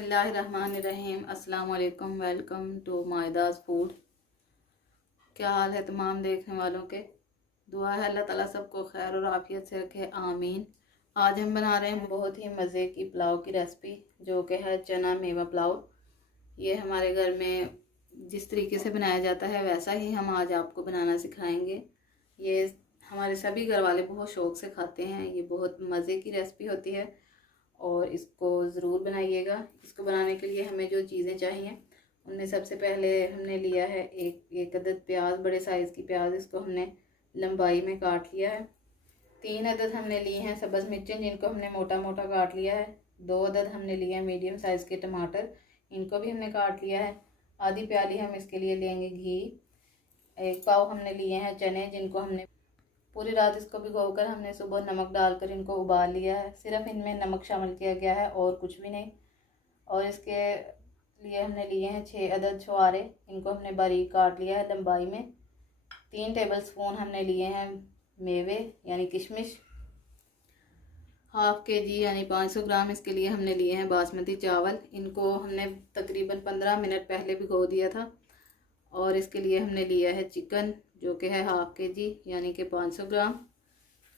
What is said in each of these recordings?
बिस्मिल्लाहिर्रहमानिर्रहीम। अस्सलाम वालेकुम। वेलकम टू मायदास फूड। क्या हाल है तमाम देखने वालों के? दुआ है अल्लाह ताला सबको खैर और आफियत से रखे, आमीन। आज हम बना रहे हैं बहुत ही मज़े की पुलाव की रेसिपी, जो कि है चना मेवा पुलाव। ये हमारे घर में जिस तरीके से बनाया जाता है वैसा ही हम आज आपको बनाना सिखाएंगे। ये हमारे सभी घर वाले बहुत शौक़ से खाते हैं। ये बहुत मज़े की रेसिपी होती है और इसको ज़रूर बनाइएगा। इसको बनाने के लिए हमें जो चीज़ें चाहिए उनमें सबसे पहले हमने लिया है एक अदद प्याज, बड़े साइज़ की प्याज। इसको हमने लंबाई में काट लिया है। 3 अदद हमने लिए हैं सब्ज़ मिर्चें, जिनको हमने मोटा मोटा काट लिया है। 2 अदद हमने लिए हैं मीडियम साइज़ के टमाटर, इनको भी हमने काट लिया है। आधी प्याली हम इसके लिए लेंगे घी। 1 पाव हमने लिए हैं चने, जिनको हमने पूरी रात इसको भिगोकर हमने सुबह नमक डालकर इनको उबाल लिया है। सिर्फ इनमें नमक शामिल किया गया है और कुछ भी नहीं। और इसके लिए हमने लिए हैं 6 अदद छुहारे, इनको हमने बारीक काट लिया है लंबाई में। 3 टेबलस्पून हमने लिए हैं मेवे यानी किशमिश। हाफ के जी यानी 500 ग्राम इसके लिए हमने लिए हैं बासमती चावल। इनको हमने तकरीबन 15 मिनट पहले भिगो दिया था। और इसके लिए हमने लिया है चिकन, जो कि है हाफ के जी यानी कि 500 ग्राम।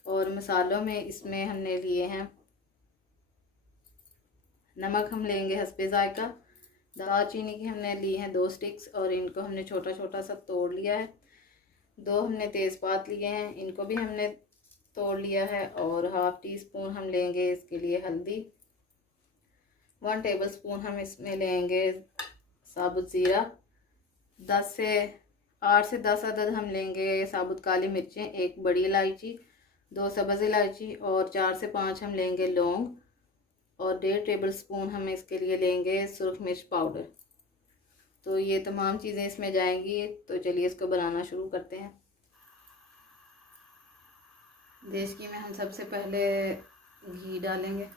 और मसालों में इसमें हमने लिए हैं नमक हम लेंगे हस्बे ज़ायका। दालचीनी की हमने ली हैं 2 स्टिक्स और इनको हमने छोटा छोटा सा तोड़ लिया है। 2 हमने तेज़पात लिए हैं, इनको भी हमने तोड़ लिया है। और हाफ टी स्पून हम लेंगे इसके लिए हल्दी। 1 टेबलस्पून हम इसमें लेंगे साबुत ज़ीरा। 8 से 10 अदद हम लेंगे साबुत काली मिर्चें, 1 बड़ी इलायची, 2 सब्ज़ इलायची और 4 से 5 हम लेंगे लौंग। और 1.5 टेबलस्पून हम इसके लिए लेंगे सुरख मिर्च पाउडर। तो ये तमाम चीज़ें इसमें जाएंगी। तो चलिए इसको बनाना शुरू करते हैं। देचकी में हम सबसे पहले घी डालेंगे।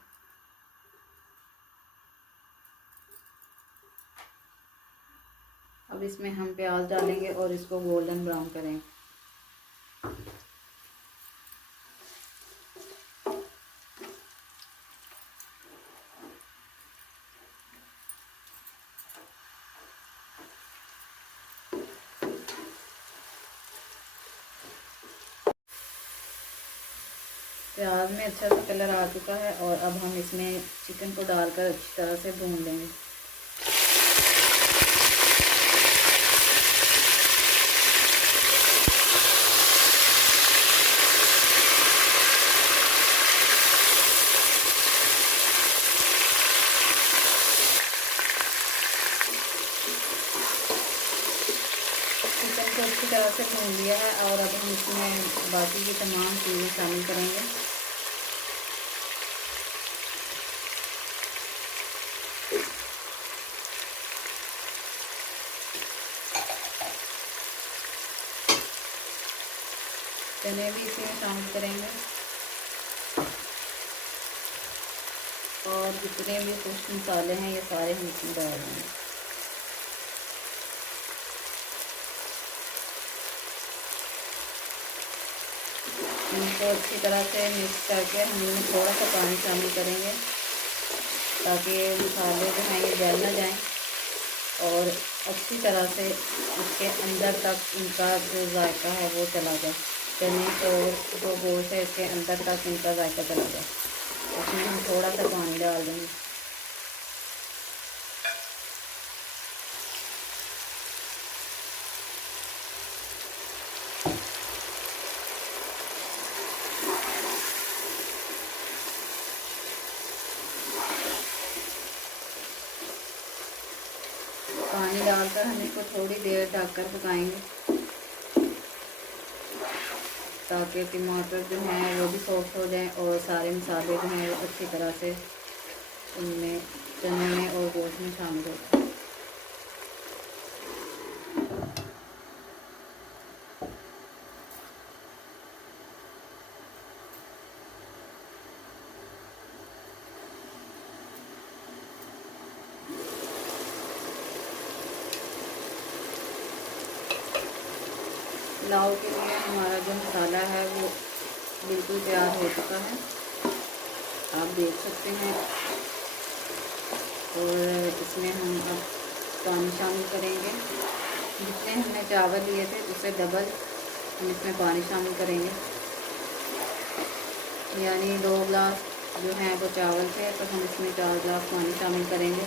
अब इसमें हम प्याज डालेंगे और इसको गोल्डन ब्राउन करेंगे। प्याज में अच्छा सा कलर आ चुका है और अब हम इसमें चिकन को डालकर अच्छी तरह से भून लेंगे। चिकन को अच्छी तरह से भून लिया है और अब हम इसमें बाकी की तमाम चीज़ें शामिल करेंगे। चने भी इसमें शामिल करेंगे और जितने भी कुछ मसाले हैं ये सारे हम इसमें डाल देंगे। इनको अच्छी तरह से मिक्स करके हम इनमें थोड़ा सा पानी शामिल करेंगे ताकि मसाले जो हैं ये जल ना जाएं और अच्छी तरह से इसके अंदर तक इनका जो जायका है वो चला जाए। चने और जो गोश्त है इसके अंदर तक इनका जायका चला जाए। इसमें हम थोड़ा सा पानी डाल देंगे। पानी डालकर हम इसको थोड़ी देर ढककर पकाएंगे ताकि टमाटर जो हैं वो भी सॉफ्ट हो जाएं और सारे मसाले जो हैं वो अच्छी तरह से उनमें चने में और गोश्त में शामिल हो जाए। पुलाव के लिए हमारा जो मसाला है वो बिल्कुल तैयार हो चुका है। आप देख सकते हैं और इसमें हम अब पानी शामिल करेंगे। जितने हमने चावल लिए थे उससे डबल हम इसमें पानी शामिल करेंगे, यानी 2 गिलास जो हैं वो चावल थे, तो हम इसमें 4 गिलास पानी शामिल करेंगे।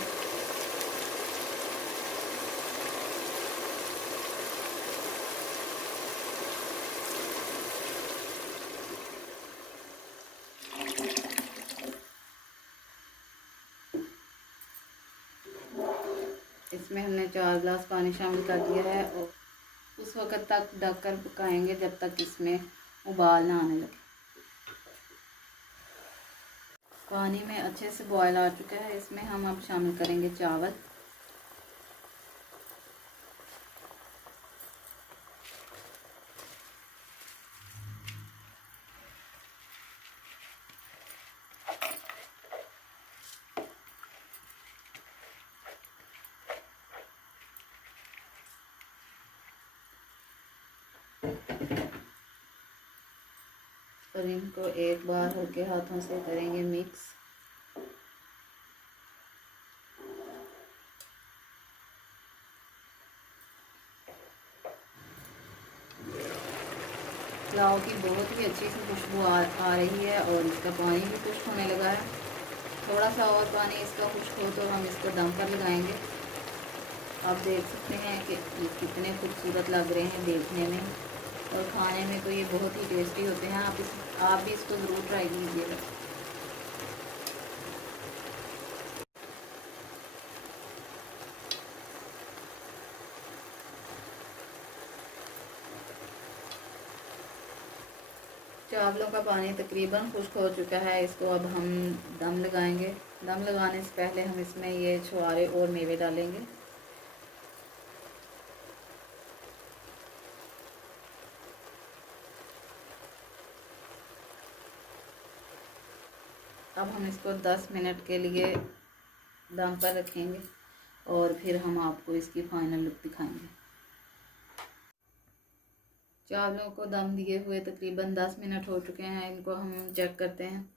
इसमें हमने 4 गिलास पानी शामिल कर दिया है और उस वक़्त तक ढककर पकाएंगे जब तक इसमें उबाल ना आने लगे। पानी में अच्छे से बॉयल आ चुका है, इसमें हम अब शामिल करेंगे चावल। और इनको एक बार हल्के हाथों से करेंगे मिक्स। पुलाव की बहुत ही अच्छी सी खुशबू आ रही है और इसका पानी भी खुश्क होने लगा है। थोड़ा सा और पानी इसका खुश्क हो तो हम इसको दम पर लगाएंगे। आप देख सकते हैं कि ये कितने खूबसूरत लग रहे हैं देखने में और खाने में तो ये बहुत ही टेस्टी होते हैं। आप भी इसको ज़रूर ट्राई कीजिएगा। चावलों का पानी तकरीबन खुश्क हो चुका है, इसको अब हम दम लगाएंगे। दम लगाने से पहले हम इसमें ये छुहारे और मेवे डालेंगे। अब हम इसको 10 मिनट के लिए दम पर रखेंगे और फिर हम आपको इसकी फाइनल लुक दिखाएंगे। चावलों को दम दिए हुए तकरीबन 10 मिनट हो चुके हैं, इनको हम चेक करते हैं।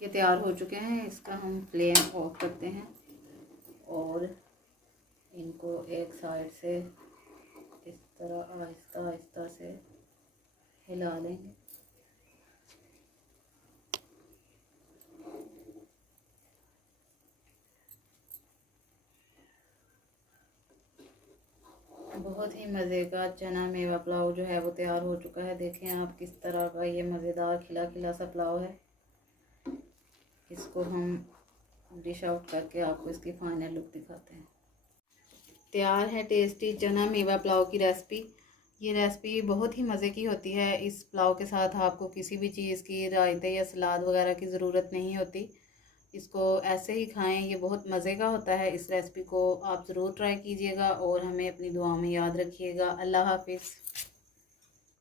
ये तैयार हो चुके हैं, इसका हम फ्लेम ऑफ करते हैं और इनको एक साइड से इस तरह आहिस्ता आहिस्ता से हिला लेंगे। बहुत ही मज़े का चना मेवा पुलाव जो है वो तैयार हो चुका है। देखें आप किस तरह का ये मज़ेदार खिला खिला सा पुलाव है। इसको हम डिश आउट करके आपको इसकी फाइनल लुक दिखाते हैं। तैयार है टेस्टी चना मेवा पुलाव की रेसिपी। ये रेसिपी बहुत ही मज़े की होती है। इस पुलाव के साथ आपको किसी भी चीज़ की रायते या सलाद वगैरह की ज़रूरत नहीं होती। इसको ऐसे ही खाएं, ये बहुत मज़े का होता है। इस रेसिपी को आप ज़रूर ट्राई कीजिएगा और हमें अपनी दुआ में याद रखिएगा। अल्लाह हाफिज़।